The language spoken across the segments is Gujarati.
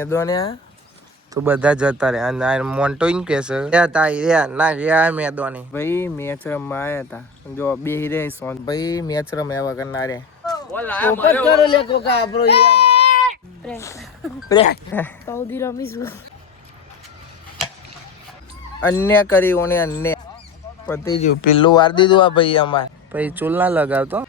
મેદોને તો બધા જતા રહ્યા અને મોન્ટો ઇન કેસે ના રહ્યા મેદોની ભાઈ મેચ રમવા આવ્યા હતા જો બેહી રહે સોન ભાઈ મેચ રમ્યા વગર ના રે ઓપન કરો લે કોકા આપણો પ્રેક સૌદી રમીશું અન્ય કરીઓને અન્ય પતિ જો પેલું વાર દીધું આ ભાઈ અમારે ભાઈ ચૂલ ના લગાવતો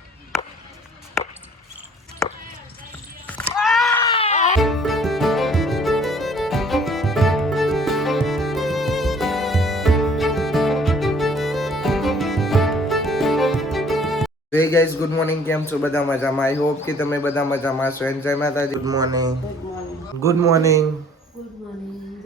Hey guys, good morning. કેમ છો બધા મજામાં? આઈ હોપ કે તમે બધા મજામાં છો. જય માતાજી. Good morning. Good morning. Good morning.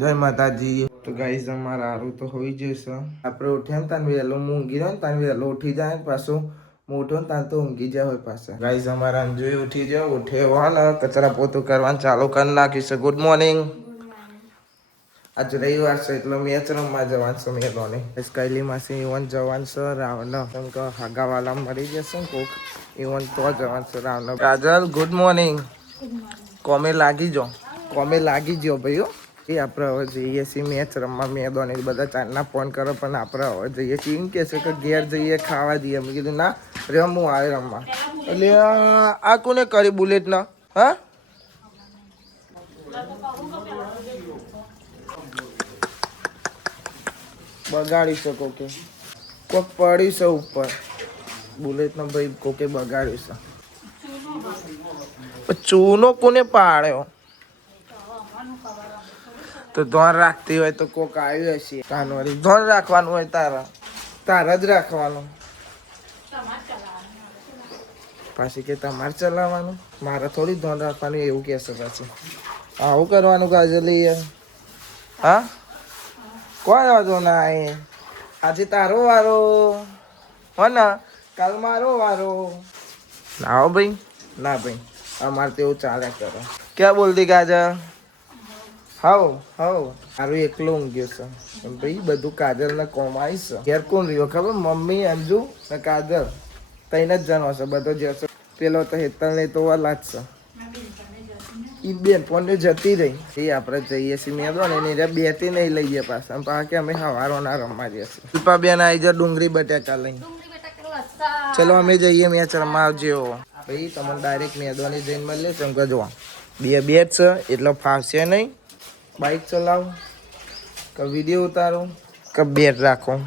જય માતાજી. તો ગાઈઝ અમારા હારું તો હોઈ જશે. આપણે ઉઠ્યા ને તાન વહેલો ઊંઘી જાય ને તાન વહેલો ઉઠી જાય પાછું મોટો ને તાન તો ઊંઘી જાય હોય પાછા. ગાઈઝ અમારા અંજોય ઉઠી જાય ઉઠે વાળા કચરા પોતું કરવાનું ચાલુ કરી નાખીશું. Good morning. આજ રવિવાર છે એટલે મેચ રમવા જવાનું છે મેલોને સ્કાયલી માસી ઇવન જવાનું છે રાવણ કેમ કે હાગાવાલા મરી જશે ને કોક ઇવન તો જવાનું છે રાવણ કાજલ ગુડ મોર્નિંગ કોમે લાગી જો ભાઈઓ એ આપણે હવે જઈએ છીએ મેચ રમવા મેદોને બધા ચારના ફોન કરો પણ આપણે હવે જઈએ છીએ એમ કહે છે કે ઘેર જઈએ ખાવા દઈએ મેં કીધું ના રમવું આવે રમવા એટલે આ કોને કરી બુલેટ ના હા બગાડી શકો કે કોક પડી છે ઉપર બુલેટ નો ભાઈ કોકે બગાડી છે ચૂનો કોને પાડ્યો તો ધોન રાખતી હોય તો કોક આવ્યું હશે કાનવારી ધોન રાખવાનું હોય તારા જ રાખવાનું પાછી કે તમારે ચલાવવાનું મારે થોડી ધોન રાખવાનું એવું કહેશે પાછી આવું કરવાનું કાજલી હા કોઈ વાંધો ના આજે તારો વારો હો ને કાલ મારો વારો ના ભાઈ ના ભાઈ અમારે તો એવું ચાલે કરો ક્યાં બોલતી કાજલ હાવ મારું એકલો ઊંઘ્યો છે ભાઈ બધું કાજલ ને કોમાઈ છે ઘેર કોણ રહ્યો ખબર મમ્મી અંજુ ને કાજલ તઈને જ જણો છે બધો જશે પેલો તો હેતલ ને તો વાલા જ છે ઈ બેન ફોન જતી રહી એ આપણે જઈએ છીએ મેદો ને એને બેટી નહીં લઈએ પાછા કે અમે હવારો ના રમવા જઈશું દીપા બેન આવી જાય ડુંગળી બટાકા લઈને ચલો અમે જઈએ મેચ રમવા આવજો ભાઈ તમને ડાયરેક્ટ મેદોની જઈને મળીએ કેમ કે જો બે છે એટલે ફાવશે નહીં બાઇક ચલાવો કે વિડીયો ઉતારો કે બેટ રાખો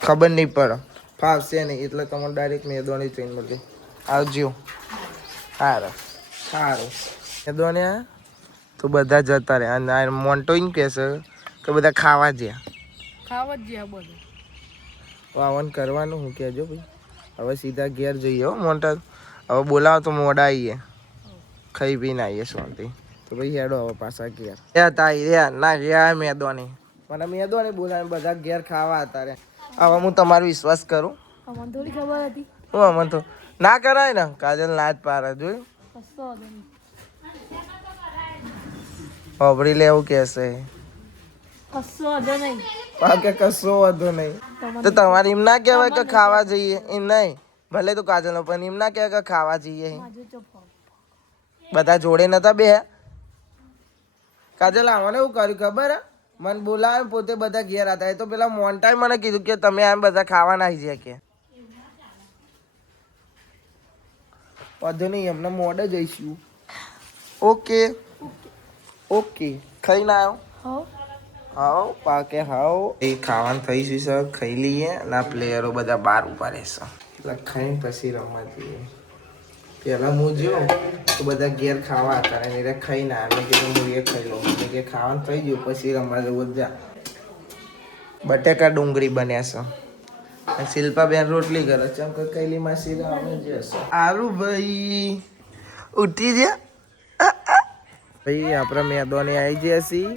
ખબર નહીં પડે ફાવશે નહીં એટલે તમને ડાયરેક્ટ મેદોની જઈને મળીએ આવજો સારું મેદોને તો બધા જતા રહે અને મોન્ટો એમ કહેશે કે બધા ખાવા જ્યાં બધું વાવન કરવાનું હું કહેજો ભાઈ હવે સીધા ઘેર જઈએ હો મોન્ટા હવે બોલાવો તો મોડા આવીએ ખાઈ પીને આવીએ શાંતિ તો ભાઈ હેડો હવે પાછા ઘેર ના રહ્યા મેદોની મને મેદોની બોલાવે બધા ઘેર ખાવા હતા રે હવે હું તમારો વિશ્વાસ કરું થોડી ખબર હતી હું અમને તો ના કરાય ને કાજલ ના જ પારે જોયું ખબરી લેવું કેસે કશો વાંધો નહીં તો તમારે એમ ના કહેવાય કે ખાવા જઈએ એમ નહીં ભલે તો કાજલ નો પણ એમ ના કહેવાય કે ખાવા જઈએ બધા જોડે નતા બે કાજલ આવવાને એવું કર્યું ખબર મને બોલાવે પોતે બધા ઘેર હતા એ તો પેલા મોન્ટાએ મને કીધું કે તમે આમ બધા ખાવા નાખી જાય કે વાંધો નહીં એમને મોડે જઈશું ઓકે ખાઈ ના આવ્યો હાવ પાકે હાવ એ ખાવાનું થઈ છે સર ખાઈ લઈએ અને આ પ્લેયરો બધા બહાર ઉભા રહેશે એટલે ખાઈને પછી રમવા જઈએ પહેલાં હું જો તો બધા ઘેર ખાવા હતા એને ખાઈ ના મેં કીધું હું એ ખાઈ લઉં એટલે કે ખાવાનું થઈ ગયું પછી રમવા જવું જા બટાકા ડુંગળી બન્યા છે શિલ્પા બેન રોટલી કરે છે એમ કે કૈલી માસી અમે જશે આરું ભાઈ ઉઠી ગયા ભાઈ આપણે મેદોની આવી ગયા છીએ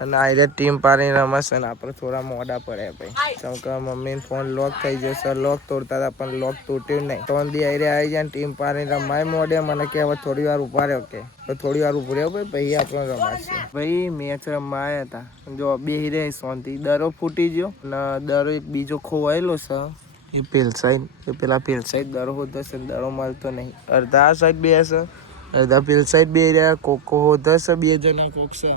અને આયરે ટીમ પાડીને રમશે ને આપણે થોડા મોડા પડ્યા ભાઈ કેમ કે મમ્મીને ફોન લોક થઈ જશે લોક તોડતા હતા પણ લોક તૂટ્યું નહીં તો દી આયરે આવી જાય ને ટીમ પાડીને રમાય મોડે મને કે હવે થોડી વાર ઉભા રહ્યો કે તો થોડી વાર ઉભો રહ્યો ભાઈ આપણે રમાશે ભાઈ મેચ રમવા આવ્યા હતા જો બેહી રહે શાંતિ દરો ફૂટી ગયો અને દરો એક બીજો ખોવાયેલો છે એ પેલ સાઈડ એ પેલા પેલ સાઈડ દરો હોતો છે દરો મળતો નહીં અડધા આ સાઈડ બે છે બધા પેલ સાઈડ બે રહ્યા કોકો હોધશે 2 જણા કોક છે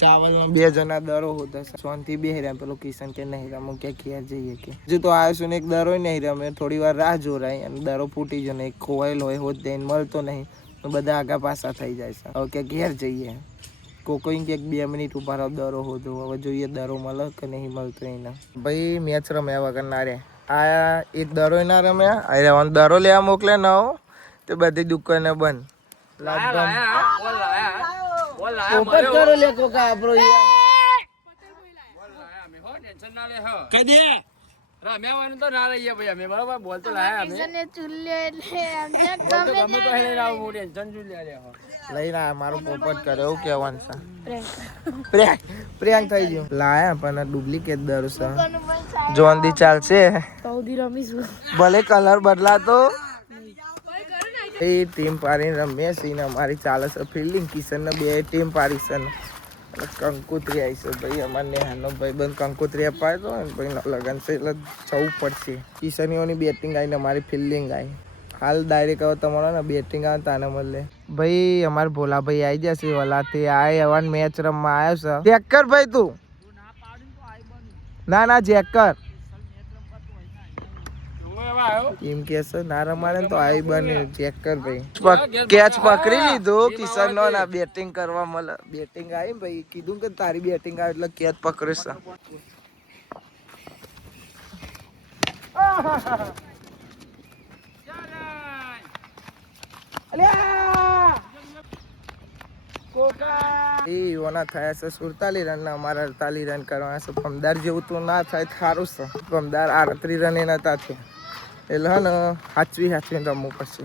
ચાવલનો 2 જણા દરો હોધશે શાંતિ બે રહ્યા પેલો કિશન કે નહીં રમો કે ઘેર જઈએ કે હજુ તો આવ્યો છું ને એક દરો નહીં રમે થોડી વાર રાહ જોરાય અને દરો ફૂટી ગયો ને એક ખોવાયેલો હોય હોત દઈને મળતો નહીં બધા આગા પાછા થઈ જાય છે હવે કે ઘેર જઈએ કોકો કે 2 મિનિટ ઉભા રહો દરો હોધો હવે જોઈએ દરો મળે કે નહીં મળતો એને ભાઈ મેચ રમ્યા વગર ના રે આ એક દરો ના રમ્યા અરે દરો લેવા મોકલે ન હો તો બધી દુકાને બંધ રમ્યાવાનું તો ના રહીએ ભાઈ અમે બરોબર બોલ તો લાયા અમે લઈને આ મારો પોપટ કરે એવું કહેવાનું છે પ્રેંક થઈ ગયું લાયા પણ ડુપ્લિકેટ દર છે જોનથી ચાલશે ભલે કલર બદલાતો એ ટીમ પાડીને રમીએ છીએ ને અમારી ચાલે છે ફિલ્ડિંગ કિશન ને 2 ટીમ પાડી છે ને કંકુત્રી આવી છે ભાઈ અમારે નેહાનો ભાઈબંધ કંકુત્રી અપાય તો ભાઈ લગન છે એટલે જવું પડશે કિશનીઓની બેટિંગ આવીને અમારી ફિલ્ડિંગ આવી હાલ ડાયરેક્ટ હવે તમારો ને બેટિંગ આવે તાને મળે ભાઈ અમારે ભોલાભાઈ આવી જશે ઓલાથી આ એવા મેચ રમવા આવ્યો છે ચેક કર ભાઈ તું ના ચેક કર એમ કે છે ના રમાડે તો આવી બને ચેક કર ભાઈ કેચ પકડી લીધો કિશન નો ના બેટિંગ કરવા મળે બેટિંગ આવી ભાઈ કીધું કે તારી બેટિંગ આવે એટલે કેચ પકડીશ થયા છે 47 રન અમારા 48 રન કરવાના છે પમદાર જેવું તો ના થાય સારું છે પમદાર 38 રન એ નતા થયા એટલે હે ને હાચવી રમવું પડશે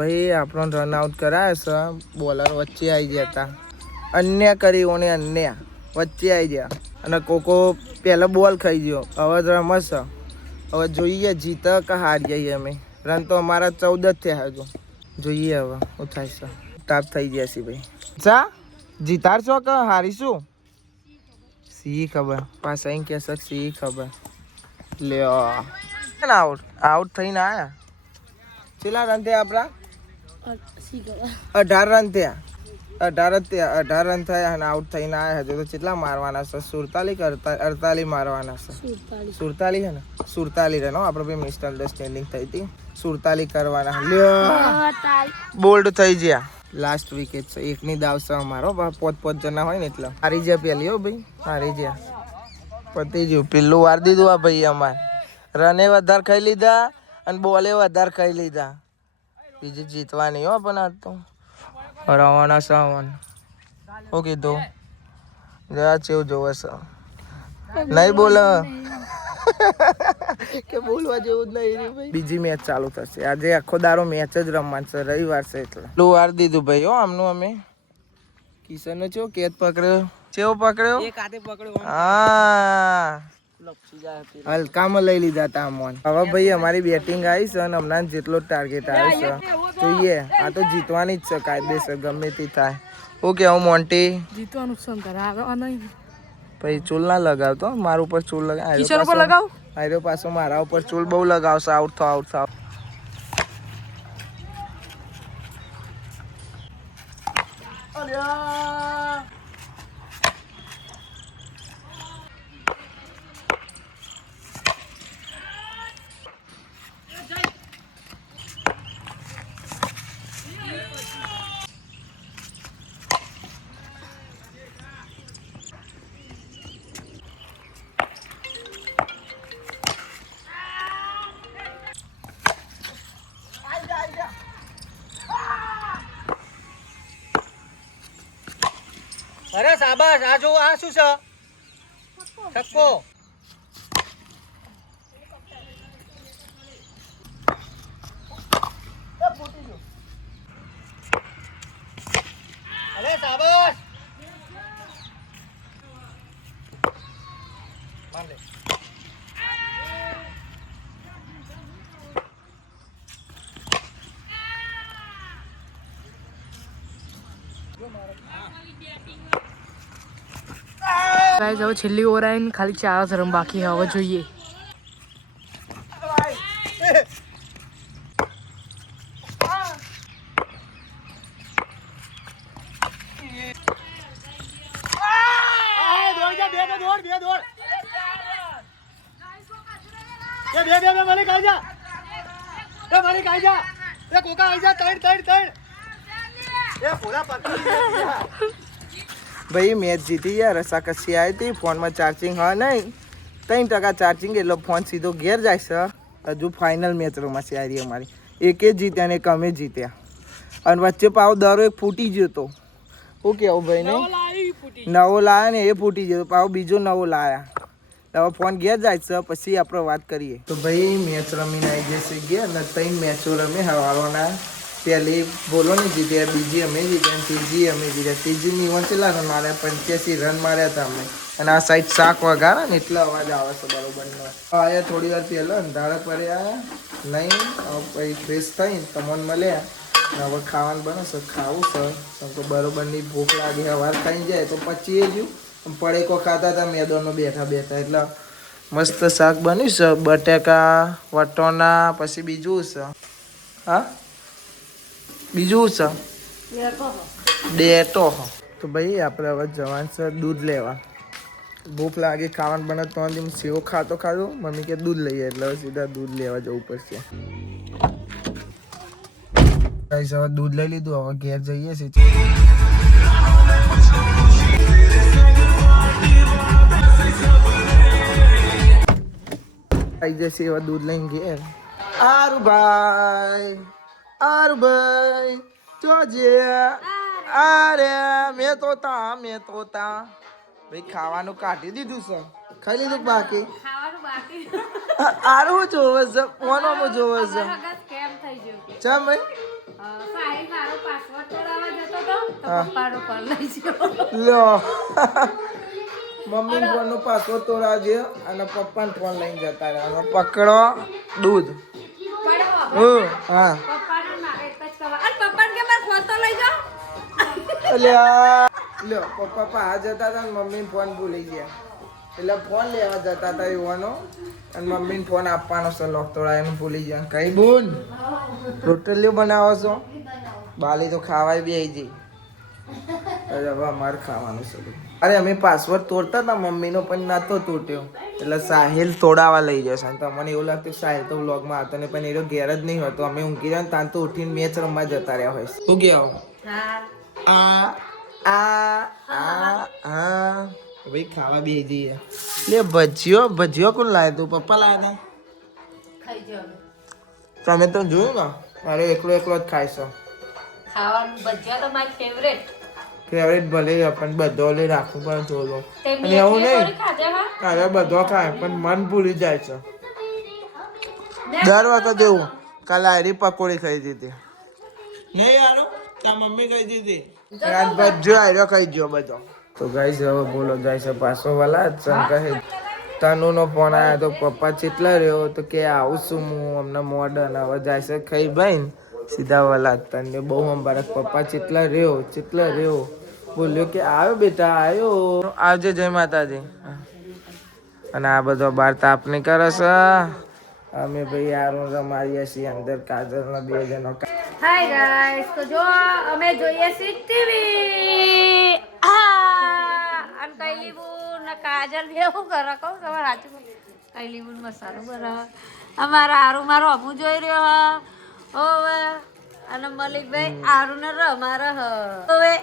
ભાઈ આપણો રન આઉટ કરાયો છે બોલર વચ્ચે આવી ગયા હતા અન્ય કરીઓને અન્ય વચ્ચે આવી ગયા અને કોકો પહેલો બોલ ખાઈ ગયો હવે રમસ હવે જોઈએ જીત કે હાર જઈએ અમે રન તો અમારા 14 જ થયા હજુ જોઈએ હવે શું થાય છે તાપ થઈ ગયા છે ભાઈ ચા જીતાડશો કે હારીશું સી ખબર પાછા અહીં કે સી ખબર લ્યો આઉટ થઈને આયા કેટલા રન થયા આપણા 18 રન થયા 18 રન થયા અને આઉટ થઈને આવ્યા હજુ તો કેટલા મારવાના છે 47 કે 48 મારવાના છે 47 હે ને 47 રન આપણે ભાઈ મિસઅન્ડરસ્ટેન્ડિંગ થઈ હતી 47 કરવાના લ્યો બોલ્ડ થઈ ગયા લાસ્ટ વિકેટ છે એકની દાવ છે અમારો 5 જણા હોય ને એટલે હારી ગયા પેલી હો ભાઈ હારી ગયા પતી ગયું પેલું વાર દીધું આ ભાઈ અમારે રને વધારે ખાઈ લીધા અને બોલે વધારે ખાઈ લીધા બીજી જીતવાની હો પણ આજ તો રવાના સાવન શું કીધું જરા ચેવું જોવે છે નહીં બોલે કે બોલવા જેવું જ નહીં ભાઈ બીજી મેચ ચાલુ થશે આજે આખો દારો મેચ જ રમવાનું છે રવિવાર છે એટલે પેલું વાર દીધું ભાઈ હો આમનું અમે કિશનનો ચેવો કેચ પકડ્યો ચેવો પકડ્યો એક હાથે પકડ્યો હા હલકામાં લઈ લીધા હતા અમોન હવે ભાઈ અમારી બેટિંગ આવી છે અને હમણાં જેટલો ટાર્ગેટ આવ્યો છે જોઈએ આ તો જીતવાની જ છે કાયદેસર ગમે તે થાય ઓકે હું મોન્ટી જીતવાનું છે ભાઈ ચૂલ ના લગાવતો મારા ઉપર ચૂલ લગાવ આયરો પાછો મારા ઉપર ચૂલ બહુ લગાવશે આઉટ થાવ અરે સાબાસ, આ જો આ શું છે? છક્કો. અરે સાબાસ. માર લે. ગાઈસ હવે છેલ્લી ઓવર આવીને ખાલી 4 રન બાકી હવે જોઈએ. ભાઈ મેચ જીતી ગયા. રસાકસી આવી હતી, ફોનમાં ચાર્જિંગ હા નહીં, 3% ચાર્જિંગ, એટલે ફોન સીધો ઘેર જાય છે. હજુ ફાઇનલ મેચ રમાશે આ રહી અમારી. એકે જીત્યા ને એક અમે જીત્યા, અને વચ્ચે પાવ દરો એક ફૂટી ગયો હતો. શું કેવું ભાઈ ને? નવો લાયા ને એ ફૂટી ગયો, પાવ બીજો નવો લાયા. હવે ફોન ઘેર જાય છે, પછી આપણે વાત કરીએ. તો ભાઈ મેચ રમીને આવી જશે ગયા, અને 3 મેચો રમે હવારોના. પહેલી બોલો ને જીત્યા, બીજી અમે જીત્યા, ત્રીજી અમે જીત્યા. ત્રીજીની ઇવન કેટલા રન માર્યા? 85 રન માર્યા હતા અમે. અને આ સાઈડ શાક વગાડા ને એટલે અવાજ આવે છે બરોબર. આયા થોડી વાર પહેલા અંધારા પડ્યા નહીં, પછી ફ્રેશ થઈને તમને મળ્યા. હવે ખાવાનું બને છે, ખાવું છે. તો બરોબરની ભૂખ લાગી, સવાર ખાઈ જાય તો પછી એ જ્યું પડેકો ખાતા હતા મેદાનો બેઠા બેઠા. એટલે મસ્ત શાક બન્યું છે, બટેકા વટોના, પછી બીજું છે હા બીજું છે ડેટો. તો ભાઈ આપણે હવે જવાનું છે દૂધ લેવા. ભૂખ લાગી, ખાવાનું બને તો સેવો ખાતો મમ્મી કે દૂધ લઈએ, એટલે હવે સીધા દૂધ લેવા જવું પડશે. હવે દૂધ લઈ લીધું, હવે ઘેર જઈએ છીએ. આવી જશે હવે દૂધ લઈને ઘેર. આરુભાઈ જોજે, અરે મેં તો તા ભાઈ ખાવાનું કાઢી દીધું છે, ખાઈ લીધું બાકી આરું જોવે છે, ફોનમાં જોવે છે. ચમ ભાઈ લો મમ્મી ફોન નો પાસવર્ડ તોડાવજે અને પપ્પાનો ફોન લઈને જતા રહ્યા. પકડો દૂધ. હા લ્યો પપ્પા પા જતા હતા ને મમ્મી ફોન ભૂલી ગયા, એટલે ફોન લેવા જતા હતા યુવાનો, અને મમ્મીને ફોન આપવાનો છે લોક તોડા, એનું ભૂલી ગયા. કઈ બોન રોટલીઓ બનાવો છો? બાલી તો ખાવાય બી આવી જઈ. હવે અમારે ખાવાનું છે. અરે અમે પાસવર્ડ તોડતા હતા મમ્મીનો, પણ નતો તૂટ્યો, એટલે સાહિલ તોડાવા લઈ જશે. તો મને એવું લાગતું સાહિલ તો વ્લોગમાં હતો ને, પણ એનો ઘેર જ નહીં હોતો. અમે ઊંઘી રહ્યા ને ત્યાં તો ઉઠીને મેચ રમવા જતા રહ્યા હોય. શું ગયા ભાઈ ખાવા બી જઈએ. લે ભજીયો કોણ લાવે? તું પપ્પા લાવ્યા હતા? તમે તો જોયું ને, મારે એકલો જ ખાઈશો. ફેવરેટ ભલે પણ બધો લઈ રાખવું પણ થોડો. અને એવું નહીં અરે બધો ખાય પણ મન ભૂલી જાય છે દર વખત એવું. કાલે આયરી પકોડી ખાઈ દીધી નહીં યાર, ત્યાં મમ્મી ખાઈ દીધી, બધો આયરો ખાઈ ગયો બધો. તો ગાઈસ હવે બોલો જાય પાછો વાલા કહે તનુનો ફોન આવ્યો તો પપ્પા ચેટલા રહ્યો, તો કે આવું છું હું અમને મોડર્ન. હવે જાય છે ખાઈ ભાઈ સીધા વાલા. તને બહુ અંબારક, પપ્પા ચેટલા રહ્યો બોલ્યો કે આવ્યો બેટા આવ્યો, આવજે જય માતાજી. અને આ બધો બાર તાપ નહીં કરે છે. અમે ભાઈ આરું રમાડીએ છીએ અંદર, કાજલના 2 જણો. હાય ગાઈસ, તો જો અમે જોઈએ છીએ ટીવી. અને કૈલીબુન ને કાજલ બેવું કરે કહું તમારે સાચું. કૈલીબુન મસાલો બનાવે, અમારા આરું મારો અમુ જોઈ રહ્યો હવે, અને મલિકભાઈ આરું ને રમારે હવે.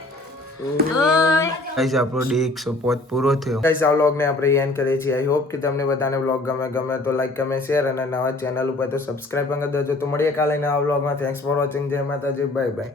ગાઈસ આપણો ડે 105 પૂરો થયો. ગાઈસ આ વ્લોગ ને આપણે એન્ડ કરીએ છીએ. આઈ હોપ કે તમને બધાને વ્લોગ ગમે તો લાઈક કમેન્ટ શેર, અને નવા ચેનલ ઉપર તો સબસ્ક્રાઇબ કરી દેજો. તો મળીએ કાલે નવા વ્લોગમાં. Thanks for watching. જય માતાજી, બાય બાય.